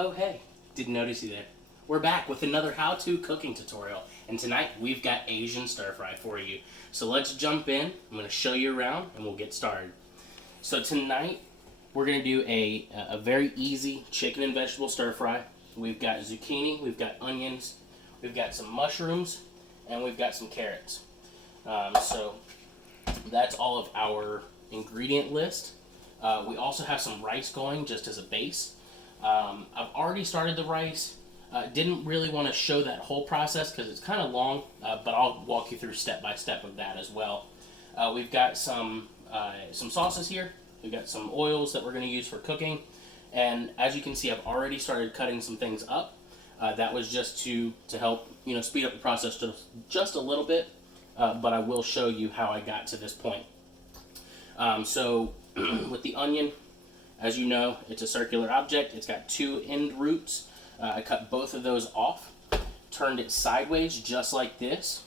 Oh hey, didn't notice you there. We're back with another how-to cooking tutorial, and tonight we've got Asian stir fry for you. So let's jump in. I'm going to show you around and we'll get started. So tonight we're going to do a very easy chicken and vegetable stir fry. We've got zucchini, we've got onions, we've got some mushrooms, and we've got some carrots. So that's all of our ingredient list. We also have some rice going just as a base. I've already started the rice. Didn't really want to show that whole process because it's kind of long, but I'll walk you through step by step of that as well. We've got some sauces here. We've got some oils that we're going to use for cooking, and as you can see, I've already started cutting some things up. That was just to help speed up the process just a little bit, but I will show you how I got to this point. So with the onion, as you know, it's a circular object. It's got two end roots. I cut both of those off, turned it sideways just like this.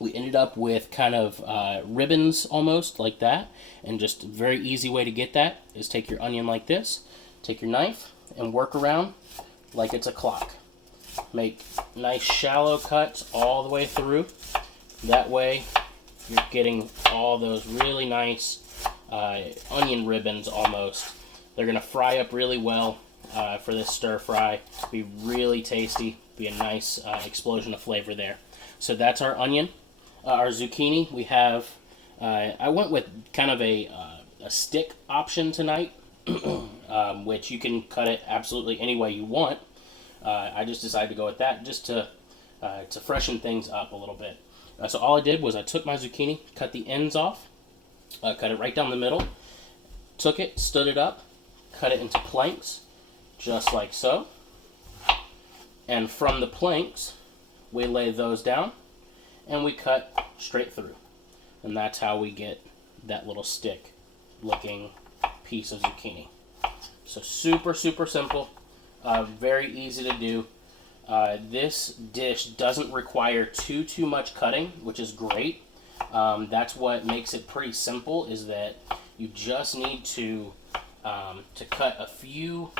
We ended up with kind of ribbons almost like that, and just a very easy way to get that is take your onion like this, take your knife, and work around like it's a clock. Make nice shallow cuts all the way through. That way you're getting all those really nice onion ribbons almost. They're going to fry up really well for this stir fry. Be really tasty. Be a nice explosion of flavor there. So that's our onion. Our zucchini, we have, I went with kind of a stick option tonight, which you can cut it absolutely any way you want. I just decided to go with that just to freshen things up a little bit. So all I did was I took my zucchini, cut the ends off, cut it right down the middle, took it, stood it up, cut it into planks, just like so. And from the planks, we lay those down, and we cut straight through. And that's how we get that little stick looking piece of zucchini. So super, super simple, very easy to do. This dish doesn't require too much cutting, which is great. That's what makes it pretty simple, is that you just need to cut a few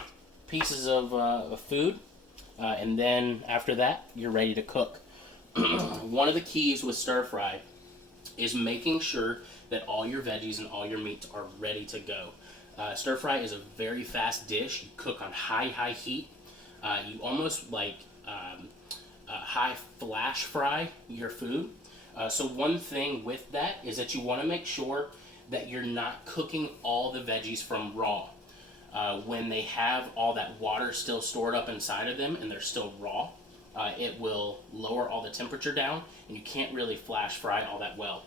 pieces of food, and then after that, you're ready to cook. One of the keys with stir fry is making sure that all your veggies and all your meats are ready to go. Stir fry is a very fast dish. You cook on high heat. You almost like high flash fry your food. So one thing with that is that you want to make sure that you're not cooking all the veggies from raw. When they have all that water still stored up inside of them and they're still raw, it will lower all the temperature down, and you can't really flash fry all that well.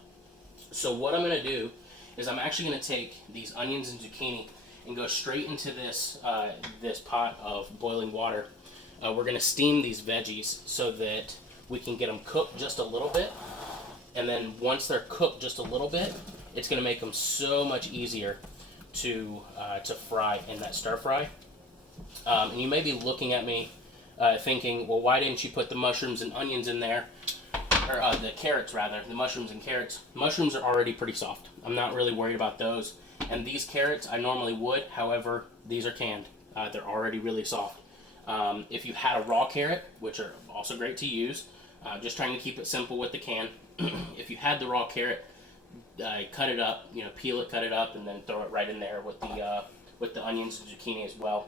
So what I'm going to do is I'm actually going to take these onions and zucchini and go straight into this pot of boiling water. We're going to steam these veggies so that we can get them cooked just a little bit, and then once they're cooked just a little bit, it's going to make them so much easier to fry in that stir fry. And you may be looking at me thinking, well, why didn't you put the mushrooms and onions in there? Or the carrots, rather. The mushrooms and carrots. Mushrooms are already pretty soft. I'm not really worried about those. And these carrots, I normally would. However, these are canned. They're already really soft. If you had a raw carrot, which are also great to use, just trying to keep it simple with the can. If you had the raw carrot, cut it up, peel it, cut it up, and then throw it right in there with the onions and zucchini as well.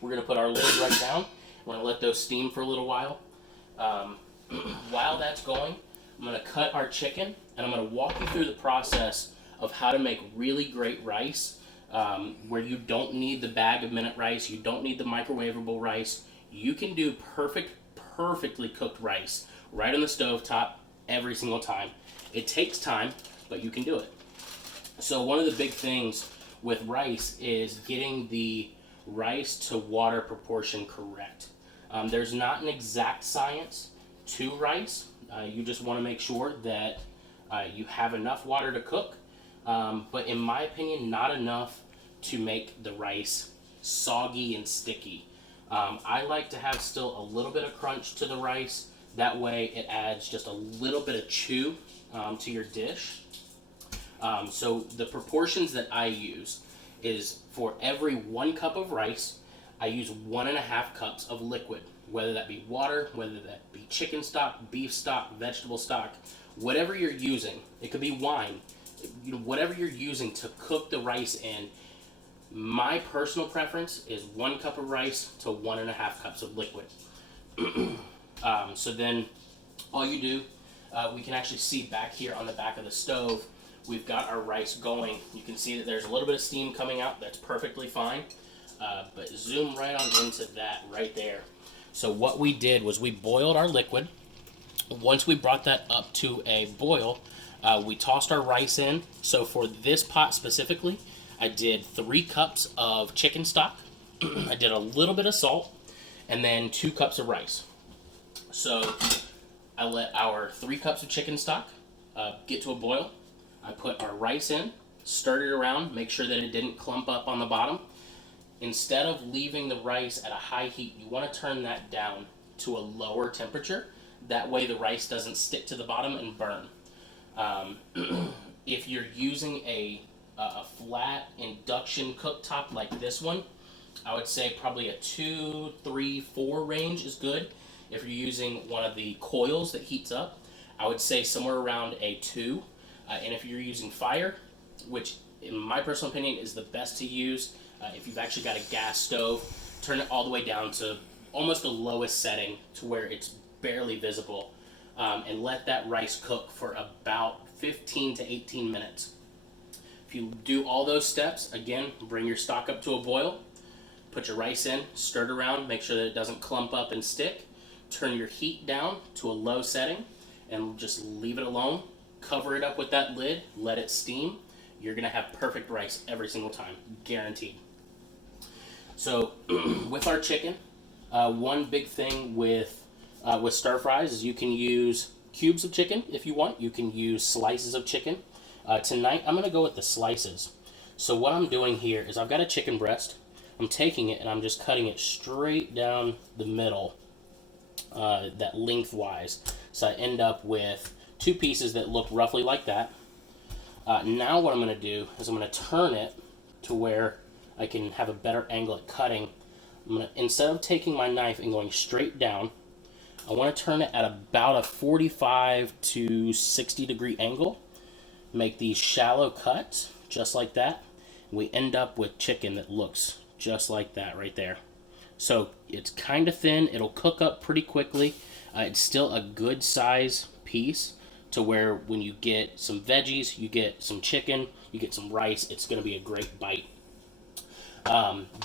We're going to put our lid right down. We're going to let those steam for a little while. While that's going, I'm going to cut our chicken, and I'm going to walk you through the process of how to make really great rice, where you don't need the bag of minute rice, you don't need the microwavable rice. You can do perfectly cooked rice right on the stove top every single time. It takes time, but you can do it. So one of the big things with rice is getting the rice to water proportion correct. There's not an exact science to rice. You just want to make sure that you have enough water to cook, but in my opinion, not enough to make the rice soggy and sticky. I like to have still a little bit of crunch to the rice. That way it adds just a little bit of chew to your dish. So the proportions that I use is for every 1 cup of rice, I use 1.5 cups of liquid, whether that be water, whether that be chicken stock, beef stock, vegetable stock, whatever you're using. It could be wine, whatever you're using to cook the rice in. My personal preference is 1 cup of rice to 1.5 cups of liquid. So then all you do, we can actually see back here on the back of the stove, we've got our rice going. You can see that there's a little bit of steam coming out. That's perfectly fine. But zoom right on into that right there. So what we did was we boiled our liquid. Once we brought that up to a boil, we tossed our rice in. So for this pot specifically, I did 3 cups of chicken stock. I did a little bit of salt, and then 2 cups of rice. So I let our 3 cups of chicken stock get to a boil. I put our rice in, stirred it around, make sure that it didn't clump up on the bottom. Instead of leaving the rice at a high heat, you want to turn that down to a lower temperature. That way the rice doesn't stick to the bottom and burn. If you're using a flat induction cooktop like this one, I would say probably a 2, 3, 4 range is good. If you're using one of the coils that heats up, I would say somewhere around a 2. And if you're using fire, which in my personal opinion is the best to use, if you've actually got a gas stove, turn it all the way down to almost the lowest setting to where it's barely visible, and let that rice cook for about 15 to 18 minutes. If you do all those steps, again, bring your stock up to a boil, put your rice in, stir it around, make sure that it doesn't clump up and stick, turn your heat down to a low setting, and just leave it alone. Cover it up with that lid, let it steam. You're going to have perfect rice every single time, guaranteed. So with our chicken, one big thing with stir fries is you can use cubes of chicken if you want. You can use slices of chicken. Tonight I'm going to go with the slices. So what I'm doing here is I've got a chicken breast. I'm taking it and I'm just cutting it straight down the middle, that lengthwise. So I end up with 2 pieces that look roughly like that. Now what I'm going to do is I'm going to turn it to where I can have a better angle at cutting. I'm going to, instead of taking my knife and going straight down, I want to turn it at about a 45 to 60 degree angle. Make these shallow cuts, just like that. We end up with chicken that looks just like that right there. So it's kind of thin. It'll cook up pretty quickly. It's still a good size piece to where when you get some veggies, you get some chicken, you get some rice, it's going to be a great bite.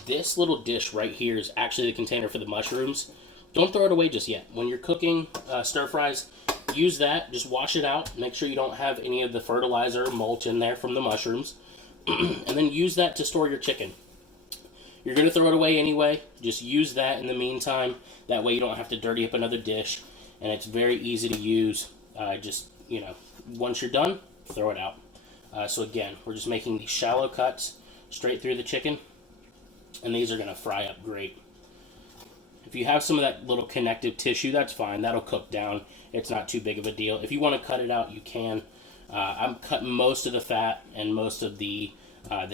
This little dish right here is actually the container for the mushrooms. Don't throw it away just yet. When you're cooking stir fries, use that. Just wash it out. Make sure you don't have any of the fertilizer or mulch in there from the mushrooms. And then use that to store your chicken. You're going to throw it away anyway. Just use that in the meantime. That way you don't have to dirty up another dish. And it's very easy to use. Once you're done, throw it out. So again, we're just making these shallow cuts straight through the chicken. And these are going to fry up great. If you have some of that little connective tissue, that's fine. That'll cook down. It's not too big of a deal. If you want to cut it out, you can. I'm cutting most of the fat and most of the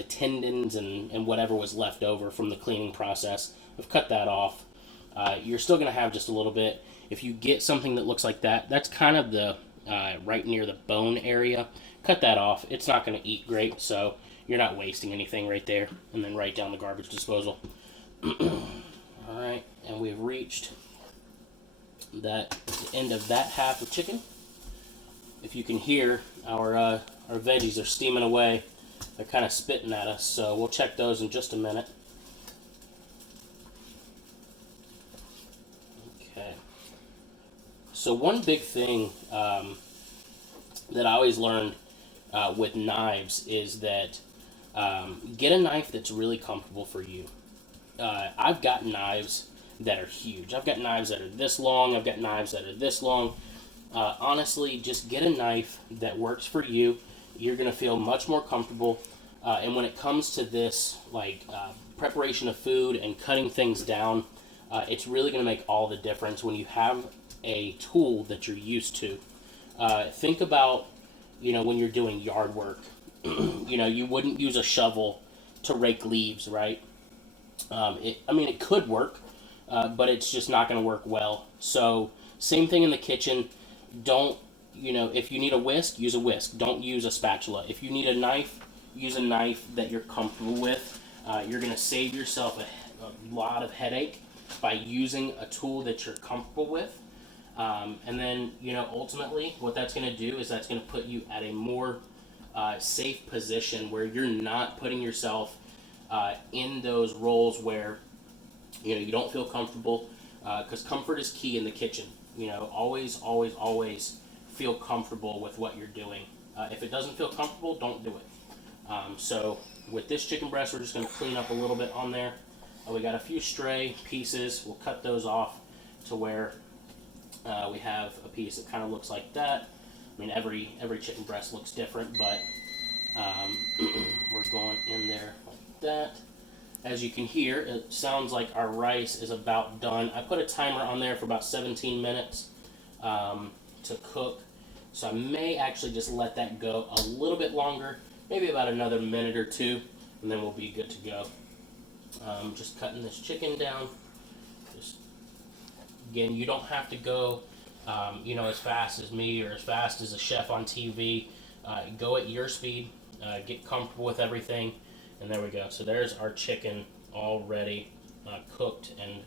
tendons and whatever was left over from the cleaning process. I've cut that off. You're still going to have just a little bit. If you get something that looks like that, that's kind of the right near the bone area. Cut that off. It's not going to eat great, so you're not wasting anything right there. And then right down the garbage disposal. Alright, and we've reached the end of that half of chicken. If you can hear, our veggies are steaming away. They're kind of spitting at us, so we'll check those in just a minute. Okay. So one big thing that I always learned with knives is that get a knife that's really comfortable for you. I've got knives that are huge. I've got knives that are this long. I've got knives that are this long. Honestly, just get a knife that works for you. You're going to feel much more comfortable. And when it comes to this, preparation of food and cutting things down, it's really going to make all the difference when you have a tool that you're used to. Think about, when you're doing yard work. You wouldn't use a shovel to rake leaves, right? I mean, it could work, but it's just not going to work well. So, same thing in the kitchen. Don't, if you need a whisk, use a whisk. Don't use a spatula. If you need a knife, use a knife that you're comfortable with. You're going to save yourself a lot of headache by using a tool that you're comfortable with. And then, ultimately, what that's going to do is that's going to put you at a more safe position where you're not putting yourself in those roles where you don't feel comfortable, because comfort is key in the kitchen. Always, always, always feel comfortable with what you're doing. If it doesn't feel comfortable, don't do it. So with this chicken breast, we're just going to clean up a little bit on there. We got a few stray pieces. We'll cut those off to where we have a piece that kind of looks like that. I mean, every chicken breast looks different, but we're going in there like that. As you can hear, it sounds like our rice is about done. I put a timer on there for about 17 minutes to cook. So I may actually just let that go a little bit longer, maybe about another minute or two, and then we'll be good to go. Just cutting this chicken down. Again, you don't have to go, as fast as me or as fast as a chef on TV. Go at your speed. Get comfortable with everything. And there we go. So there's our chicken already cooked and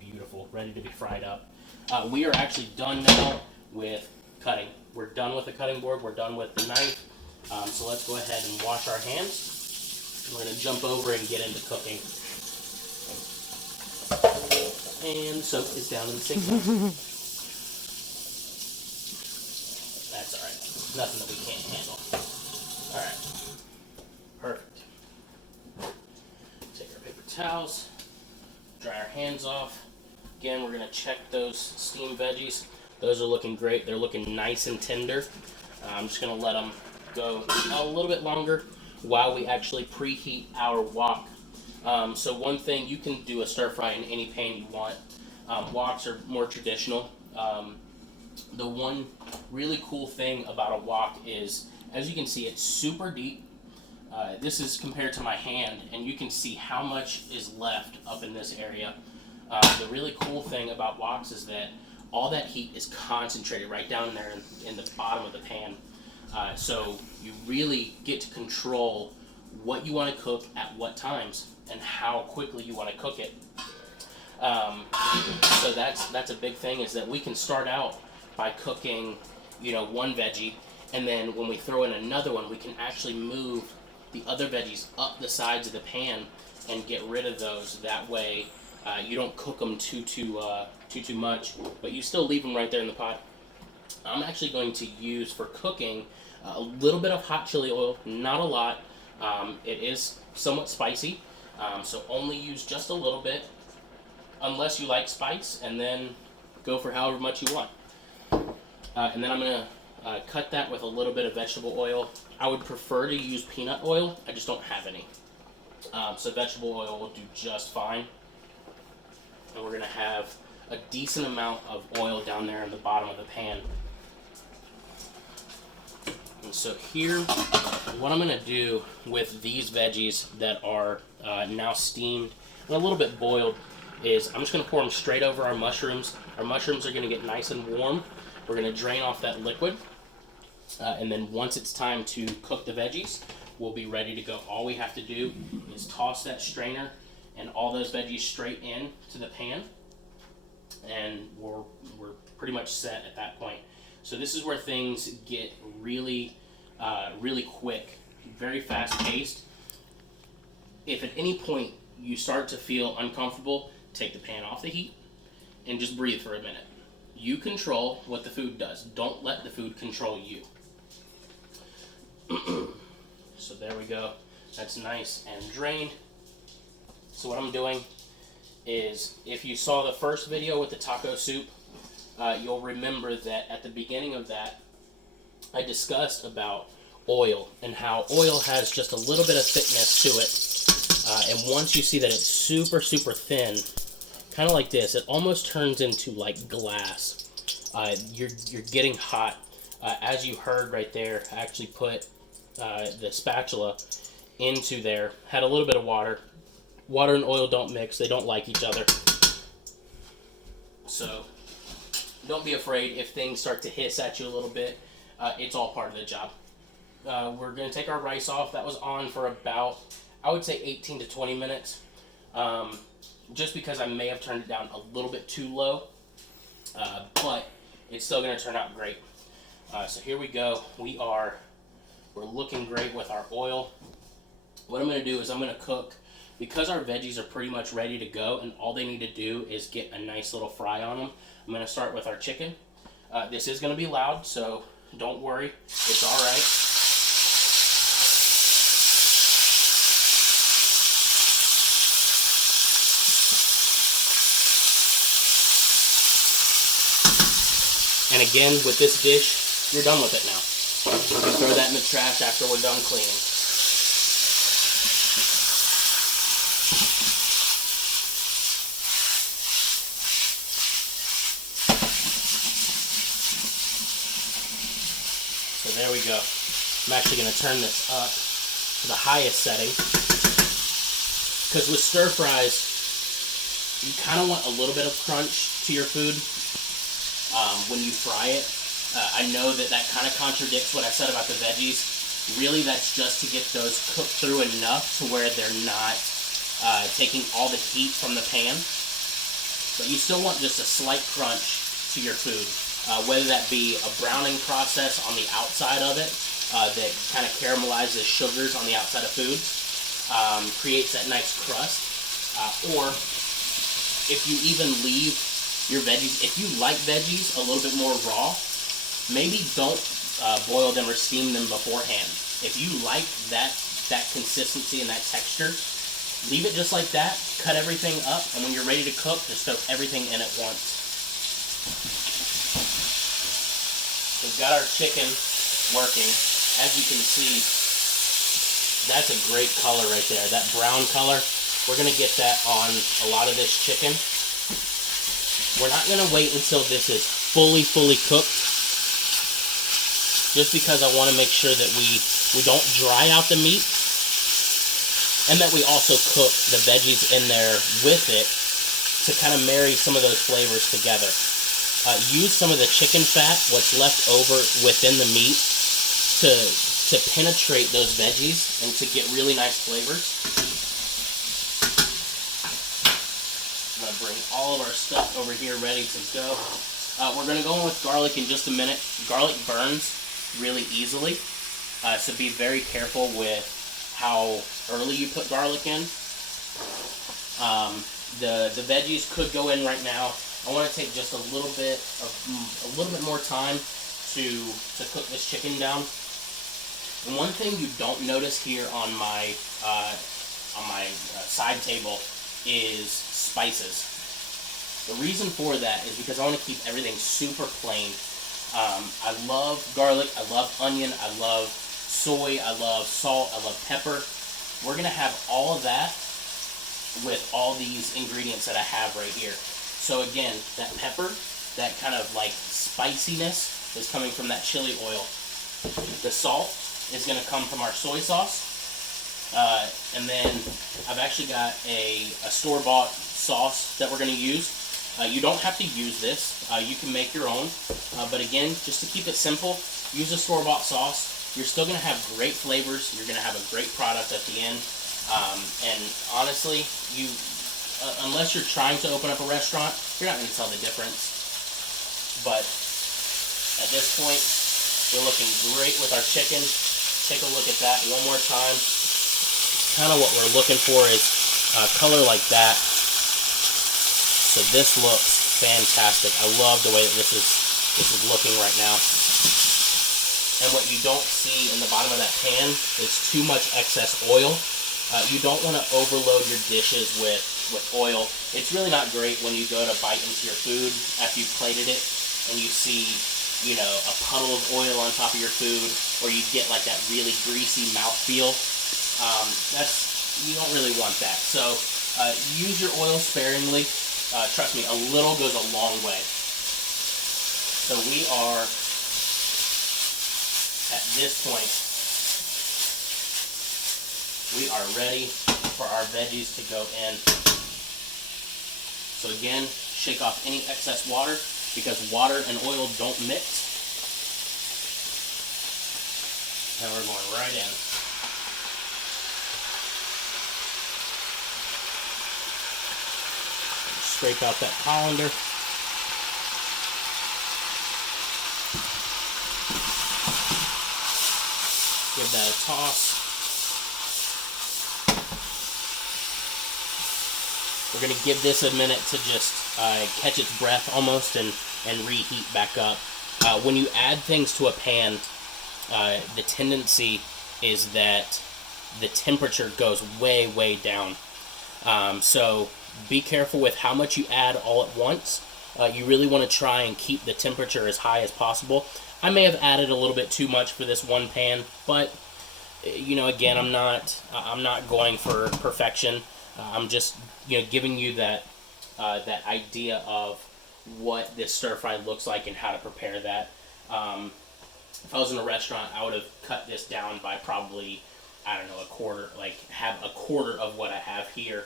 beautiful, ready to be fried up. We are actually done now with cutting. We're done with the cutting board. We're done with the knife. So let's go ahead and wash our hands. We're going to jump over and get into cooking. And soak this down in the sink. That's all right. Nothing that we can't handle. All right. Perfect. Take our paper towels, dry our hands off. Again, we're going to check those steamed veggies. Those are looking great. They're looking nice and tender. I'm just going to let them go a little bit longer while we actually preheat our wok. So one thing, you can do a stir fry in any pan you want. Woks are more traditional. The one really cool thing about a wok is, as you can see, it's super deep. This is compared to my hand, and you can see how much is left up in this area. The really cool thing about woks is that all that heat is concentrated right down there in the bottom of the pan. So you really get to control what you want to cook at what times and how quickly you want to cook it. So that's a big thing, is that we can start out by cooking, one veggie, and then when we throw in another one, we can actually move the other veggies up the sides of the pan and get rid of those. That way, you don't cook them too much, but you still leave them right there in the pot. I'm actually going to use for cooking a little bit of hot chili oil, not a lot. It is somewhat spicy, so only use just a little bit, unless you like spice, and then go for however much you want. And then I'm going to cut that with a little bit of vegetable oil. I would prefer to use peanut oil. I just don't have any. So vegetable oil will do just fine. And we're going to have a decent amount of oil down there in the bottom of the pan. And so here, what I'm going to do with these veggies that are now steamed and a little bit boiled is I'm just going to pour them straight over our mushrooms. Our mushrooms are going to get nice and warm. We're going to drain off that liquid. And then once it's time to cook the veggies, we'll be ready to go. All we have to do is toss that strainer and all those veggies straight in to the pan. And we're pretty much set at that point. So this is where things get really, really quick, very fast paced. If at any point you start to feel uncomfortable, take the pan off the heat and just breathe for a minute. You control what the food does. Don't let the food control you. So there we go. That's nice and drained. So what I'm doing is, if you saw the first video with the taco soup, you'll remember that at the beginning of that, I discussed about oil and how oil has just a little bit of thickness to it. And once you see that it's super, super thin, kind of like this, it almost turns into like glass. You're getting hot. As you heard right there, I actually put the spatula into there, had a little bit of water, Water and oil don't mix. They don't like each other. So don't be afraid if things start to hiss at you a little bit. It's all part of the job. We're going to take our rice off. That was on for about, I would say 18 to 20 minutes. Just because I may have turned it down a little bit too low. But it's still going to turn out great. So here we go. We're looking great with our oil. What I'm going to do is I'm going to cook, because our veggies are pretty much ready to go and all they need to do is get a nice little fry on them. I'm going to start with our chicken. This is going to be loud, so don't worry. It's all right. And again, with this dish, you're done with it now. You can throw that in the trash after we're done cleaning. So there we go. I'm actually going to turn this up to the highest setting, because with stir fries, you kind of want a little bit of crunch to your food when you fry it. I know that kind of contradicts what I said about the veggies. Really, that's just to get those cooked through enough to where they're not taking all the heat from the pan. But you still want just a slight crunch to your food. Whether that be a browning process on the outside of it that kind of caramelizes sugars on the outside of food, creates that nice crust, or if you even leave your veggies, if you like veggies a little bit more raw, maybe don't boil them or steam them beforehand. If you like that consistency and that texture, leave it just like that, cut everything up, and when you're ready to cook, just throw everything in at once. We've got our chicken working. As you can see, that's a great color right there. That brown color, we're going to get that on a lot of this chicken. We're not going to wait until this is fully cooked, just because I want to make sure that we don't dry out the meat, and that we also cook the veggies in there with it to kind of marry some of those flavors together. Use some of the chicken fat, what's left over within the meat, to penetrate those veggies and to get really nice flavors. I'm going to bring all of our stuff over here ready to go. We're going to go in with garlic in just a minute. Garlic burns really easily, so be very careful with how early you put garlic in. The veggies could go in right now. I want to take just a little bit more time to cook this chicken down. And one thing you don't notice here on my side table is spices. The reason for that is because I want to keep everything super plain. I love garlic, I love onion, I love soy, I love salt, I love pepper. We're going to have all of that with all these ingredients that I have right here. So again, that pepper, that kind of like spiciness is coming from that chili oil. The salt is going to come from our soy sauce. And then I've actually got a store-bought sauce that we're going to use. You don't have to use this. You can make your own. But again, just to keep it simple, use a store-bought sauce. You're still going to have great flavors. You're going to have a great product at the end. And honestly, unless you're trying to open up a restaurant, you're not going to tell the difference. But at this point, we're looking great with our chicken. Take a look at that one more time. Kind of what we're looking for is a color like that. So this looks fantastic. I love the way that this is looking right now. And what you don't see in the bottom of that pan is too much excess oil. You don't want to overload your dishes with oil. It's really not great when you go to bite into your food after you've plated it and you see, a puddle of oil on top of your food, or you get like that really greasy mouthfeel. You don't really want that. So use your oil sparingly. Trust me, a little goes a long way. So we are at this point. We are ready for our veggies to go in. So again, shake off any excess water because water and oil don't mix. And we're going right in. Scrape out that colander. Give that a toss. We're going to give this a minute to just catch its breath almost and reheat back up. When you add things to a pan, the tendency is that the temperature goes way, way down. So be careful with how much you add all at once. You really want to try and keep the temperature as high as possible. I may have added a little bit too much for this one pan, but again, I'm not going for perfection. I'm just giving you that idea of what this stir fry looks like and how to prepare that. If I was in a restaurant, I would have cut this down by probably, I don't know, a quarter, like have a quarter of what I have here.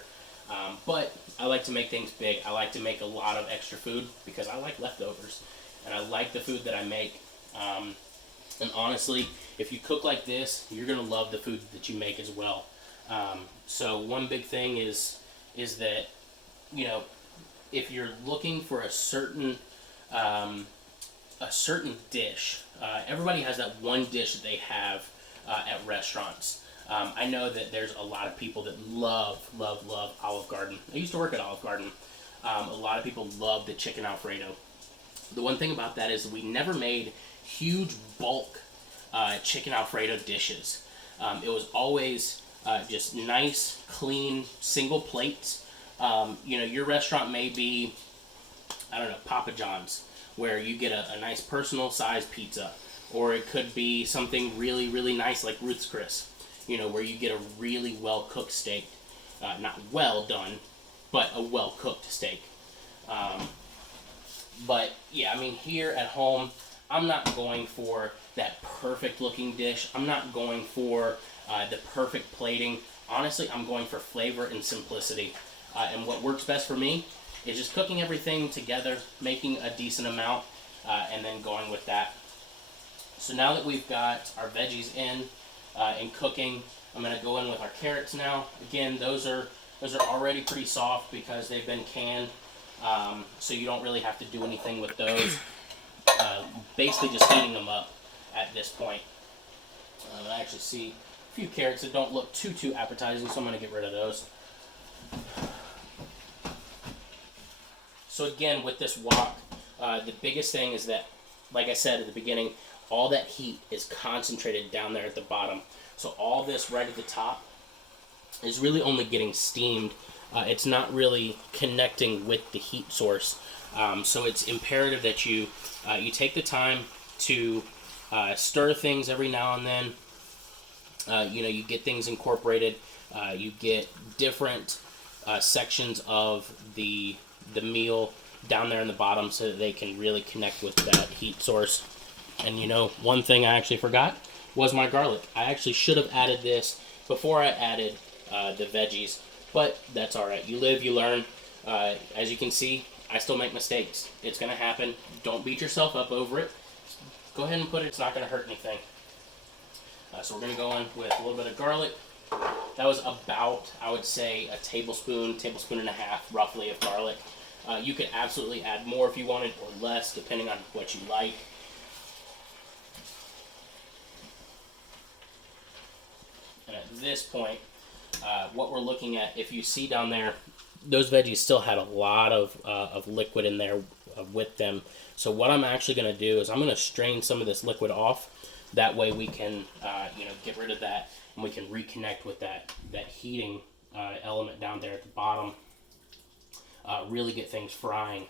But I like to make things big. I like to make a lot of extra food because I like leftovers and I like the food that I make. And honestly, if you cook like this, you're going to love the food that you make as well. So one big thing is that, if you're looking for a certain dish, everybody has that one dish that they have at restaurants. I know that there's a lot of people that love Olive Garden. I used to work at Olive Garden. A lot of people love the chicken Alfredo. The one thing about that is we never made huge bulk chicken Alfredo dishes. It was always just nice, clean, single plates. Your restaurant may be, I don't know, Papa John's, where you get a nice personal size pizza. Or it could be something really, really nice like Ruth's Chris, where you get a really well-cooked steak. Not well done, but a well-cooked steak. But yeah, here at home, I'm not going for that perfect looking dish. I'm not going for the perfect plating. Honestly, I'm going for flavor and simplicity. And what works best for me is just cooking everything together, making a decent amount, and then going with that. So now that we've got our veggies in and cooking, I'm going to go in with our carrots now. Again, those are already pretty soft because they've been canned, so you don't really have to do anything with those. Basically just heating them up at this point. I actually see a few carrots that don't look too appetizing, so I'm going to get rid of those. So again, with this wok, the biggest thing is that, like I said at the beginning, all that heat is concentrated down there at the bottom. So all this right at the top is really only getting steamed. It's not really connecting with the heat source. So it's imperative that you take the time to stir things every now and then. You get things incorporated. You get different sections of the meal down there in the bottom so that they can really connect with that heat source. And one thing I actually forgot was my garlic. I actually should have added this before I added the veggies, but that's alright. You live, you learn. As you can see, I still make mistakes. It's going to happen. Don't beat yourself up over it. Go ahead and put it. It's not going to hurt anything. So we're going to go in with a little bit of garlic. That was about, I would say, a tablespoon and a half, roughly, of garlic. You could absolutely add more if you wanted, or less, depending on what you like. And at this point, what we're looking at, if you see down there, those veggies still had a lot of liquid in there with them. So what I'm actually going to do is I'm going to strain some of this liquid off. That way we can get rid of that, and we can reconnect with that heating element down there at the bottom. Really get things frying.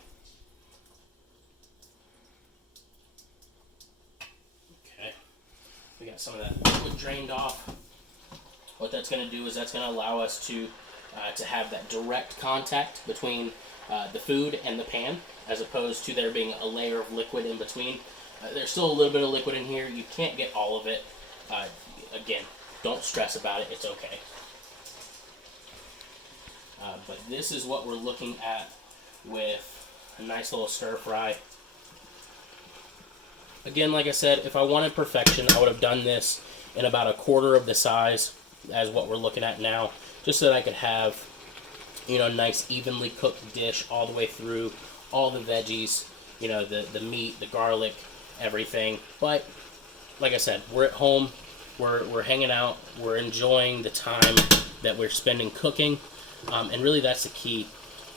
Okay, we got some of that liquid drained off. What that's going to do is that's going to allow us to have that direct contact between the food and the pan, as opposed to there being a layer of liquid in between. There's still a little bit of liquid in here. You can't get all of it. Again, don't stress about it. It's okay. But this is what we're looking at with a nice little stir fry. Again, like I said, if I wanted perfection, I would have done this in about a quarter of the size as what we're looking at now, just so that I could have, you know, a nice evenly cooked dish all the way through, all the veggies, you know, the meat, the garlic, everything. But like I said, we're at home, we're hanging out, we're enjoying the time that we're spending cooking, and really that's the key.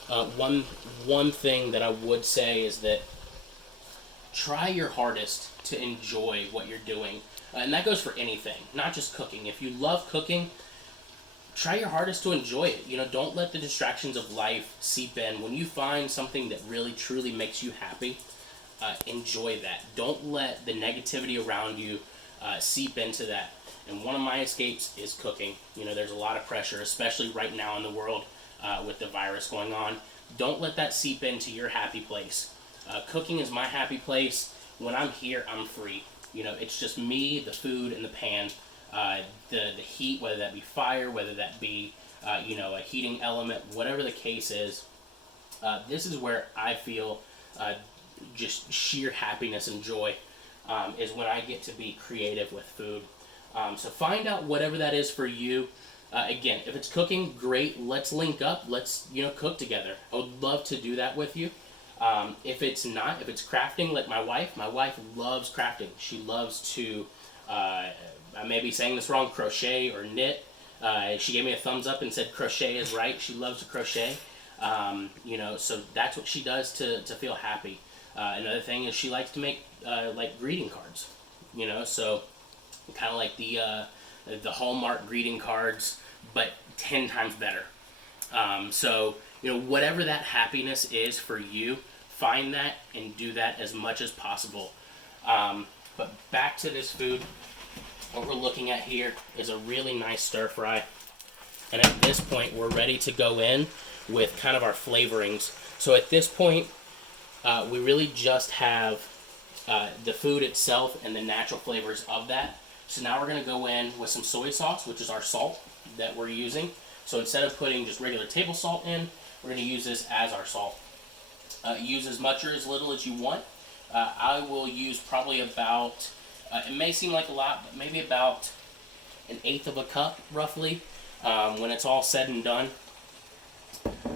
One thing that I would say is that try your hardest to enjoy what you're doing. And that goes for anything, not just cooking. If you love cooking, try your hardest to enjoy it. You know, don't let the distractions of life seep in. When you find something that really, truly makes you happy, enjoy that. Don't let the negativity around you seep into that. And one of my escapes is cooking. You know, there's a lot of pressure, especially right now in the world with the virus going on. Don't let that seep into your happy place. Cooking is my happy place. When I'm here, I'm free. You know, it's just me, the food, and the pan. The heat, whether that be fire, whether that be, you know, a heating element, whatever the case is. This is where I feel just sheer happiness and joy is when I get to be creative with food. So find out whatever that is for you. Again, if it's cooking, great. Let's link up. Let's, you know, cook together. I would love to do that with you. If it's not, if it's crafting, like my wife loves crafting. She loves to, I may be saying this wrong, crochet or knit. She gave me a thumbs up and said crochet is right. She loves to crochet. You know, so that's what she does to feel happy. Another thing is she likes to make like greeting cards. You know, so kind of like the Hallmark greeting cards, but 10 times better. So, you know, whatever that happiness is for you, find that and do that as much as possible. But back to this food, what we're looking at here is a really nice stir fry. And at this point, we're ready to go in with kind of our flavorings. So at this point, we really just have the food itself and the natural flavors of that. So now we're going to go in with some soy sauce, which is our salt that we're using. So instead of putting just regular table salt in, we're going to use this as our salt. Use as much or as little as you want. I will use probably about, it may seem like a lot, but maybe about 1/8 of a cup, roughly, when it's all said and done.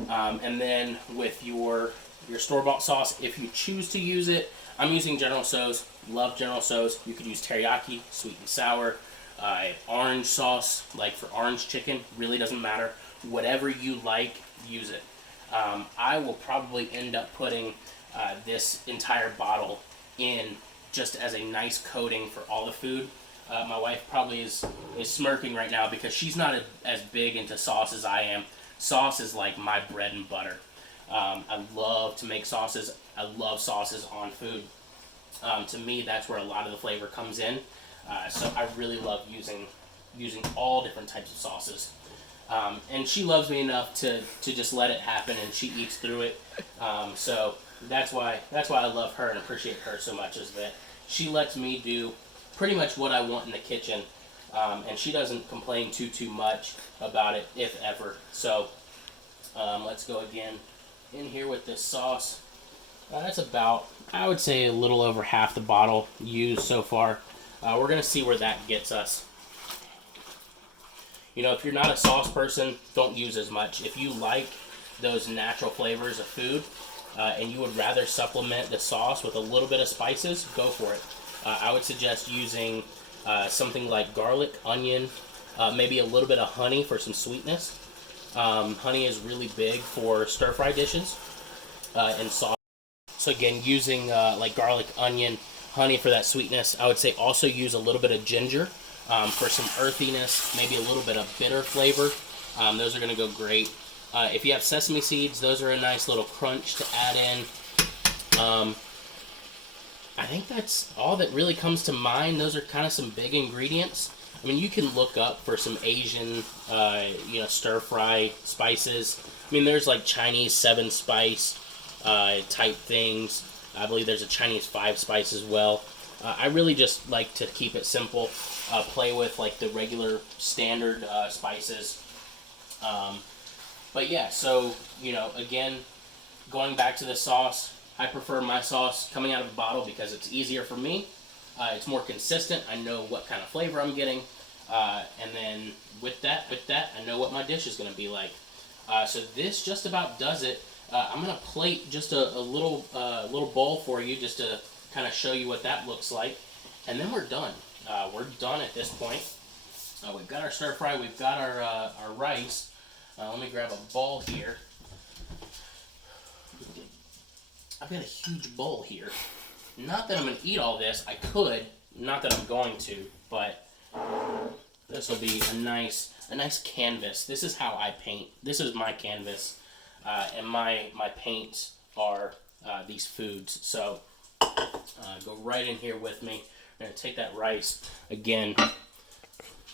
And then with your store-bought sauce, if you choose to use it, I'm using General Tso's. Love General Tso's. You could use teriyaki, sweet and sour, orange sauce, like for orange chicken. Really doesn't matter. Whatever you like, use it. I will probably end up putting this entire bottle in just as a nice coating for all the food. My wife probably is smirking right now because she's not as big into sauce as I am. Sauce is like my bread and butter. I love to make sauces. I love sauces on food. To me, that's where a lot of the flavor comes in. So I really love using all different types of sauces. And she loves me enough to just let it happen, and she eats through it. So that's why I love her and appreciate her so much, is that she lets me do pretty much what I want in the kitchen, and she doesn't complain too much about it, if ever. So let's go again in here with this sauce. That's about, I would say, a little over half the bottle used so far. We're going to see where that gets us. You know, if you're not a sauce person, don't use as much. If you like those natural flavors of food and you would rather supplement the sauce with a little bit of spices, go for it. I would suggest using something like garlic, onion, maybe a little bit of honey for some sweetness. Honey is really big for stir-fry dishes and sauce. So again, using like garlic, onion, honey for that sweetness. I would say also use a little bit of ginger for some earthiness, maybe a little bit of bitter flavor. Those are going to go great. If you have sesame seeds, those are a nice little crunch to add in. I think that's all that really comes to mind. Those are kind of some big ingredients. I mean, you can look up for some Asian, stir-fry spices. I mean, there's like Chinese 7-spice type things. I believe there's a Chinese 5-spice as well. I really just like to keep it simple. Play with like the regular standard spices. But yeah, so, you know, again, going back to the sauce, I prefer my sauce coming out of a bottle because it's easier for me. It's more consistent. I know what kind of flavor I'm getting. And then with that, I know what my dish is going to be like. So this just about does it. I'm going to plate just a little bowl for you just to kind of show you what that looks like. And then we're done. We're done at this point. We've got our stir fry. We've got our rice. Let me grab a bowl here. I've got a huge bowl here. Not that I'm going to eat all this. I could. Not that I'm going to. But this will be a nice canvas. This is how I paint. This is my canvas. And my paints are these foods. So go right in here with me. I'm going to take that rice. Again,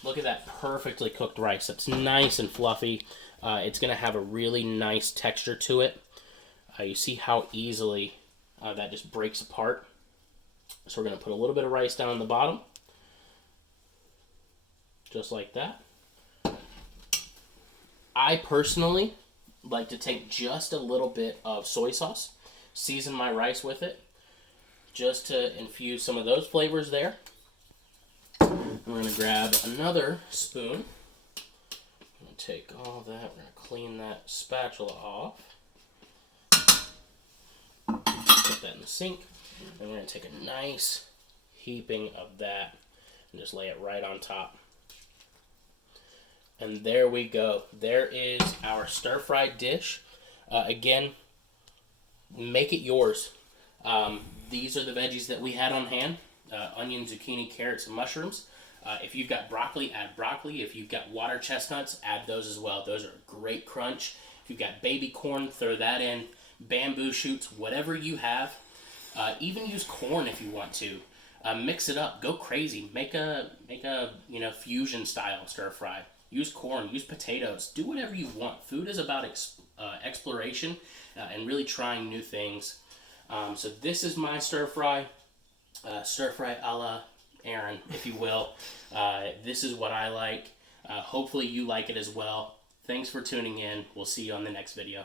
look at that perfectly cooked rice. It's nice and fluffy. It's going to have a really nice texture to it. You see how easily that just breaks apart. So we're going to put a little bit of rice down on the bottom. Just like that. I personally like to take just a little bit of soy sauce, season my rice with it, just to infuse some of those flavors there. And we're going to grab another spoon. I'm going to take all that. We're going to clean that spatula off. Put that in the sink. And we're going to take a nice heaping of that and just lay it right on top. And there we go. There is our stir-fried dish. Again, make it yours. These are the veggies that we had on hand. Onion, zucchini, carrots, and mushrooms. If you've got broccoli, add broccoli. If you've got water chestnuts, add those as well. Those are a great crunch. If you've got baby corn, throw that in. Bamboo shoots, whatever you have. Even use corn if you want to. Mix it up. Go crazy. Make a fusion style stir fry. Use corn. Use potatoes. Do whatever you want. Food is about exploration and really trying new things. So this is my stir fry a la Aaron, if you will. This is what I like. Hopefully you like it as well. Thanks for tuning in. We'll see you on the next video.